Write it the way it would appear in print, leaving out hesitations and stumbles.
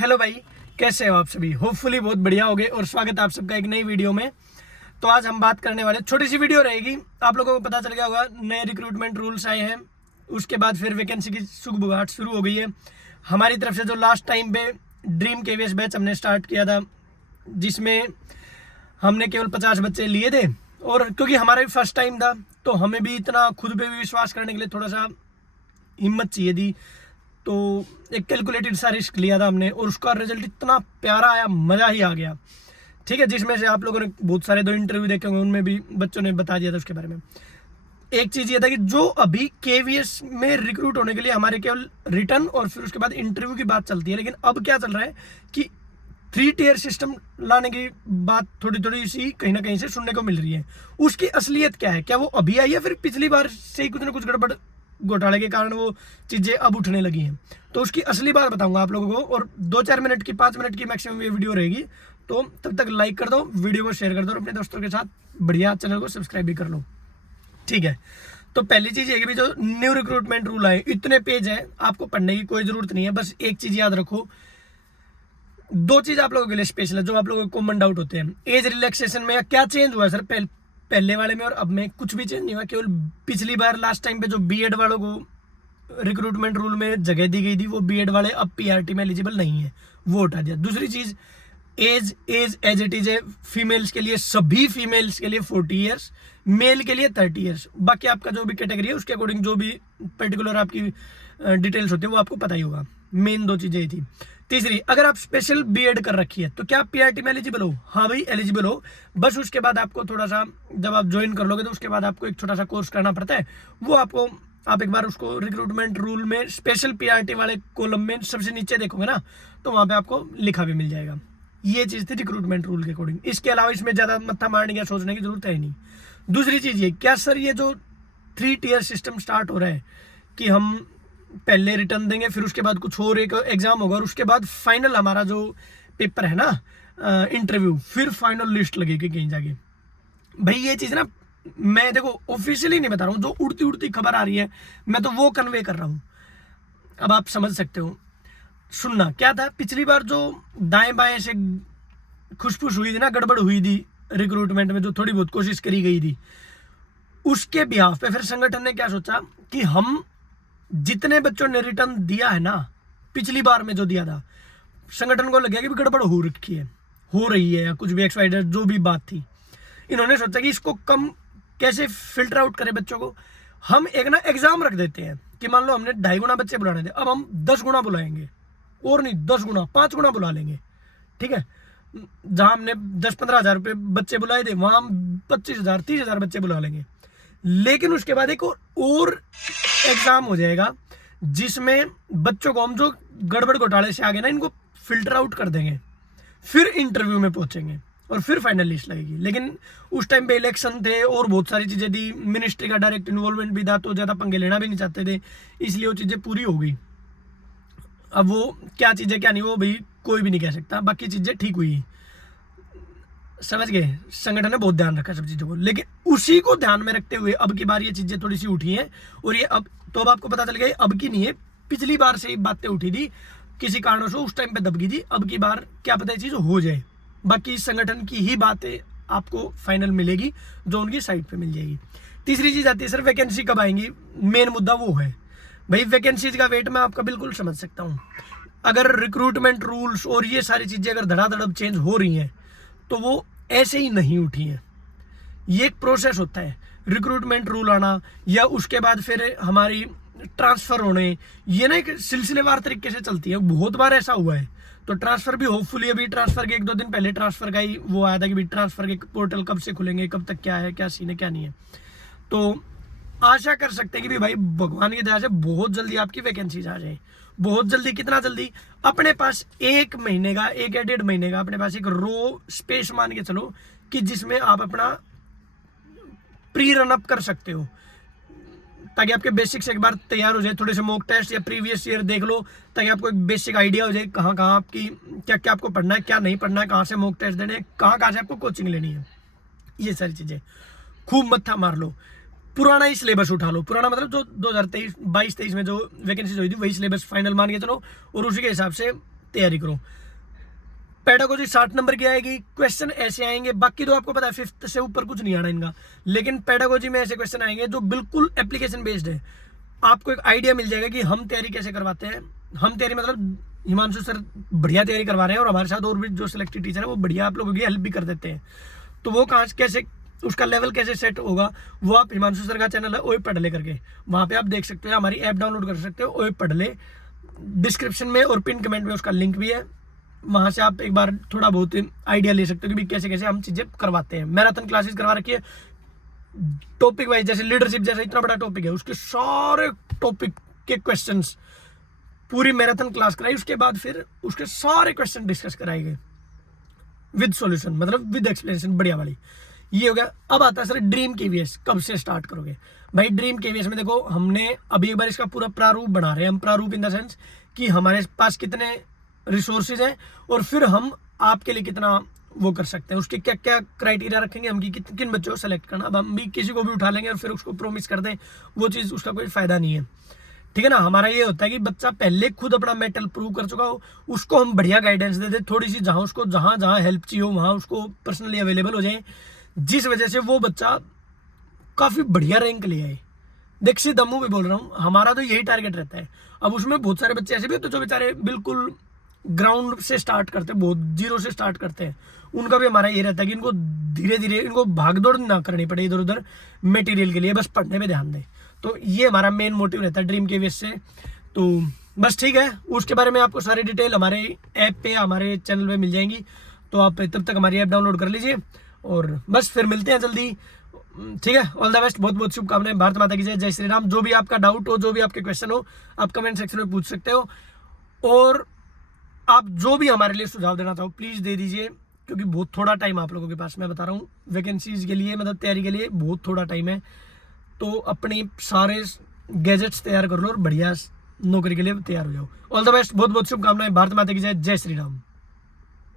Hello भाई, कैसे हो आप सभी। होपफुली बहुत बढ़िया होगे और स्वागत है आप सबका एक नई वीडियो में। तो आज हम बात करने वाले, छोटी सी वीडियो रहेगी। आप लोगों को पता चल गया होगा नए रिक्रूटमेंट रूल्स आए हैं, उसके बाद फिर वैकेंसी की सुगबुगाहट शुरू हो गई है। हमारी तरफ से जो लास्ट टाइम पे ड्रीम केवीएस बैच हमने स्टार्ट किया था, जिसमें हमने केवल 50 बच्चे लिए थे, और क्योंकि हमारा भी फर्स्ट टाइम था तो हमें भी इतना खुद पे भी विश्वास करने के लिए थोड़ा सा हिम्मत चाहिए थी। तो एक कैलकुलेटेड सा रिस्क लिया था हमने और उसका रिजल्ट इतना प्यारा आया, मज़ा ही आ गया। ठीक है, जिसमें से आप लोगों ने बहुत सारे 2 इंटरव्यू देखे होंगे, उनमें भी बच्चों ने बता दिया था उसके बारे में। एक चीज़ ये था कि जो अभी केवीएस में रिक्रूट होने के लिए हमारे केवल रिटर्न और फिर उसके बाद इंटरव्यू की बात चलती है, लेकिन अब क्या चल रहा है कि 3 टियर सिस्टम लाने की बात थोड़ी थोड़ी सी कहीं ना कहीं से सुनने को मिल रही है। उसकी असलियत क्या है, क्या वो अभी आई है फिर पिछली बार से ही कुछ ना कुछ गड़बड़ घोटाले के कारण वो चीज़ें अब उठने लगी हैं। तो उसकी असली बात बताऊंगा आप लोगों को, और 2-4 मिनट की 5 मिनट की मैक्सिमम ये वीडियो रहेगी। तो तब तक लाइक कर दो, वीडियो को शेयर कर दो और अपने दोस्तों के साथ बढ़िया चैनल को सब्सक्राइब भी कर लो। ठीक है, तो पहली चीज़ ये कि भी जो न्यू रिक्रूटमेंट रूल आए, इतने पेज है, आपको पढ़ने की कोई ज़रूरत नहीं है। बस एक चीज़ याद रखो, 2 चीज़ आप लोगों के लिए स्पेशल है जो आप लोगों को कॉमन डाउट होते हैं। एज रिलैक्सेशन में क्या चेंज हुआ है सर, पहले वाले में और अब में कुछ भी चेंज नहीं हुआ। केवल पिछली बार लास्ट टाइम पे जो बीएड वालों को रिक्रूटमेंट रूल में जगह दी गई थी, वो बीएड वाले अब पीआरटी में एलिजिबल नहीं है, वो हटा दिया। दूसरी चीज़, एज इट इज है। फीमेल्स के लिए, सभी फीमेल्स के लिए 40 ईयर्स, मेल के लिए 30 ईयर्स। बाकी आपका जो भी कैटेगरी है उसके अकॉर्डिंग जो भी पर्टिकुलर आपकी डिटेल्स होती है वो आपको पता ही होगा। मेन 2 चीज़ें ही थी। तीसरी, अगर आप स्पेशल बीएड कर रखी है तो क्या आप पीआरटी में एलिजिबल हो? हाँ भाई, एलिजिबल हो। बस उसके बाद आपको थोड़ा सा, जब आप ज्वाइन कर लोगे तो उसके बाद आपको एक छोटा सा कोर्स करना पड़ता है। वो आपको, आप एक बार उसको रिक्रूटमेंट रूल में स्पेशल पीआरटी वाले कॉलम में सबसे नीचे देखोगे ना, तो वहाँ पे आपको लिखा भी मिल जाएगा। ये चीज़ थी रिक्रूटमेंट रूल के अकॉर्डिंग। इसके अलावा इसमें ज़्यादा मत्था मारने या सोचने की जरूरत है ही नहीं। दूसरी चीज़ ये, क्या सर ये जो 3 टियर सिस्टम स्टार्ट हो रहा है कि हम पहले रिटर्न देंगे, फिर उसके बाद कुछ और एक एग्जाम होगा और उसके बाद फाइनल हमारा जो पेपर है ना, इंटरव्यू, फिर फाइनल लिस्ट लगेगी कहीं जाके। भाई ये चीज़ ना, मैं देखो ऑफिशियली नहीं बता रहा हूँ, जो उड़ती उड़ती खबर आ रही है मैं तो वो कन्वे कर रहा हूँ। अब आप समझ सकते हो। सुनना क्या था, पिछली बार जो दाएं बाएं से खुशफुश हुई थी ना, गड़बड़ हुई थी रिक्रूटमेंट में, जो थोड़ी बहुत कोशिश करी गई थी, उसके बिहाफ पे फिर संगठन ने क्या सोचा कि हम जितने बच्चों ने रिटर्न दिया है ना पिछली बार में जो दिया था, संगठन को लग गया कि गड़बड़ हो रखी है, हो रही है, या कुछ भी XYZ जो भी बात थी, इन्होंने सोचा कि इसको कम कैसे फिल्टर आउट करें बच्चों को। हम एक ना एग्जाम रख देते हैं कि मान लो हमने 2.5 गुना बच्चे बुलाने थे, अब हम 10 गुना बुलाएंगे, और नहीं 10 गुना, 5 गुना बुला लेंगे। ठीक है, जहां हमने 10-15 हज़ार रुपये बच्चे बुलाए थे, वहां हम 25,000 30,000 बच्चे बुला लेंगे। लेकिन उसके बाद एक और एग्जाम हो जाएगा जिसमें बच्चों को हम जो गड़बड़ घोटाले से आगे ना, इनको फिल्टर आउट कर देंगे, फिर इंटरव्यू में पहुंचेंगे और फिर फाइनल लिस्ट लगेगी। लेकिन उस टाइम पे इलेक्शन थे और बहुत सारी चीज़ें थी, मिनिस्ट्री का डायरेक्ट इन्वॉल्वमेंट भी था, तो ज़्यादा पंगे लेना भी नहीं चाहते थे, इसलिए वो चीज़ें पूरी हो गई। अब वो क्या चीज़ें क्या नहीं, वो भाई कोई भी नहीं कह सकता। बाकी चीज़ें ठीक हुई, समझ गए। संगठन ने बहुत ध्यान रखा सब चीज़ों को, लेकिन उसी को ध्यान में रखते हुए अब की बार ये चीज़ें थोड़ी सी उठी हैं। और ये अब तो अब आपको पता चल गया, अब की नहीं है, पिछली बार से ही बातें उठी थी, किसी कारणों से उस टाइम पे दब गई थी। अब की बार क्या पता ये चीज़ हो जाए। बाकी संगठन की ही बातें आपको फाइनल मिलेगी, जो उनकी साइट पे मिल जाएगी। तीसरी चीज़ आती है सर, वैकेंसी कब आएंगी। मेन मुद्दा वो है भाई, वैकेंसीज का वेट मैं आपका बिल्कुल समझ सकता हूँ। अगर रिक्रूटमेंट रूल्स और ये सारी चीज़ें अगर धड़ाधड़ चेंज हो रही हैं तो वो ऐसे ही नहीं उठी है। ये एक प्रोसेस होता है, रिक्रूटमेंट रूल आना या उसके बाद फिर हमारी ट्रांसफ़र होने, ये ना एक सिलसिलेवार तरीके से चलती है। बहुत बार ऐसा हुआ है। तो ट्रांसफ़र भी होपफुली, अभी ट्रांसफ़र के 1-2 दिन पहले ट्रांसफ़र का ही वो आया था कि भाई ट्रांसफ़र के पोर्टल कब से खुलेंगे, कब तक क्या है, क्या सीन है, क्या नहीं है। तो आशा कर सकते हैं कि भाई भगवान की दया से बहुत जल्दी आपकी वैकेंसीज आ जाए। बहुत जल्दी, कितना जल्दी, अपने पास 1 महीने का, 1 या 1.5 महीने का अपने पास एक रो स्पेस मान के चलो कि जिसमें आप अपना प्री रन अप कर सकते हो, ताकि आपके बेसिक्स एक बार तैयार हो जाए। थोड़े से मॉक टेस्ट या प्रीवियस ईयर देख लो, ताकि आपको एक बेसिक आइडिया हो जाए कहाँ कहाँ आपकी क्या क्या आपको पढ़ना है, क्या नहीं पढ़ना है, कहाँ से मॉक टेस्ट देने हैं, कहाँ से आपको कोचिंग लेनी है। ये सारी चीज़ें खूब मत्था मार लो, पुराना ही सिलेबस उठा लो। पुराना मतलब जो 2023-22-23 में जो वैकेंसीज हुई थी वही सिलेबस फाइनल मान के चलो, और उसी के हिसाब से तैयारी करो। पेडागोजी 60 नंबर की आएगी, क्वेश्चन ऐसे आएंगे, बाकी तो आपको पता है 5th से ऊपर कुछ नहीं आना इनका, लेकिन पेडागोजी में ऐसे क्वेश्चन आएंगे जो बिल्कुल एप्लीकेशन बेस्ड है। आपको एक आइडिया मिल जाएगा कि हम तैयारी कैसे करवाते हैं। हम तैयारी मतलब हिमांशु सर बढ़िया तैयारी करवा रहे हैं, और हमारे साथ और भी जो सिलेक्टेड टीचर है वो बढ़िया आप लोगों की हेल्प भी कर देते हैं। तो वो कहाँ कैसे उसका लेवल कैसे सेट होगा, वो आप हिमांशु सर का चैनल है ओए पढ़ ले करके, वहाँ पे आप देख सकते हो, हमारी ऐप डाउनलोड कर सकते हो ओए पढ़ ले, डिस्क्रिप्शन में और पिन कमेंट में उसका लिंक भी है, वहाँ से आप एक बार थोड़ा बहुत आइडिया ले सकते हो कि कैसे कैसे हम चीज़ें करवाते हैं। मैराथन क्लासेस करवा रखी है टॉपिक वाइज, जैसे लीडरशिप जैसा इतना बड़ा टॉपिक है, उसके सारे टॉपिक के क्वेश्चंस पूरी मैराथन क्लास कराई, उसके बाद फिर उसके सारे क्वेश्चन डिस्कस कराए गए विद सॉल्यूशन, मतलब विद एक्सप्लेनेशन बढ़िया वाली। ये हो गया। अब आता है सर ड्रीम केवीएस कब से स्टार्ट करोगे। भाई ड्रीम केवीएस में देखो, हमने अभी एक बार इसका पूरा प्रारूप बना रहे हैं हम, प्रारूप इन द सेंस कि हमारे पास कितने रिसोर्सेज हैं और फिर हम आपके लिए कितना वो कर सकते हैं, उसके क्या क्या क्राइटेरिया रखेंगे हम कि किन बच्चों को सेलेक्ट करना। अब हम भी किसी को भी उठा लेंगे और फिर उसको प्रोमिस कर दें, वो चीज़ उसका कोई फायदा नहीं है, ठीक है ना। हमारा ये होता है कि बच्चा पहले खुद अपना मेटल प्रूव कर चुका हो, उसको हम बढ़िया गाइडेंस दे दें, थोड़ी सी जहाँ उसको जहाँ हेल्प चाहिए हो वहाँ उसको पर्सनली अवेलेबल हो जाए, जिस वजह से वो बच्चा काफ़ी बढ़िया रैंक ले आए। देख सी दमू भी बोल रहा हूँ, हमारा तो यही टारगेट रहता है। अब उसमें बहुत सारे बच्चे ऐसे भी होते हैं जो बेचारे बिल्कुल ग्राउंड से स्टार्ट करते हैं, बहुत जीरो से स्टार्ट करते हैं, उनका भी हमारा ये रहता है कि इनको धीरे धीरे इनको भागदौड़ ना करनी पड़े इधर उधर मटेरियल के लिए, बस पढ़ने पे ध्यान दें। तो ये हमारा मेन मोटिव रहता है ड्रीम केवीएस से। तो बस ठीक है, उसके बारे में आपको सारी डिटेल हमारे ऐप पे हमारे चैनल पे मिल जाएंगी, तो आप तब तक हमारी ऐप डाउनलोड कर लीजिए और बस फिर मिलते हैं जल्दी, ठीक है। ऑल द बेस्ट, बहुत बहुत शुभकामनाएं। भारत माता की जय, जय श्री राम। जो भी आपका डाउट हो, जो भी आपके क्वेश्चन हो, आप कमेंट सेक्शन में पूछ सकते हो, और आप जो भी हमारे लिए सुझाव देना चाहो प्लीज़ दे दीजिए, क्योंकि बहुत थोड़ा टाइम आप लोगों के पास, मैं बता रहा हूँ वैकेंसीज के लिए, मतलब तैयारी के लिए बहुत थोड़ा टाइम है। तो अपने सारे गैजेट्स तैयार कर लो और बढ़िया नौकरी के लिए तैयार हो जाओ। ऑल द बेस्ट, बहुत बहुत शुभकामनाएं। भारत माता की जय, जय श्री राम।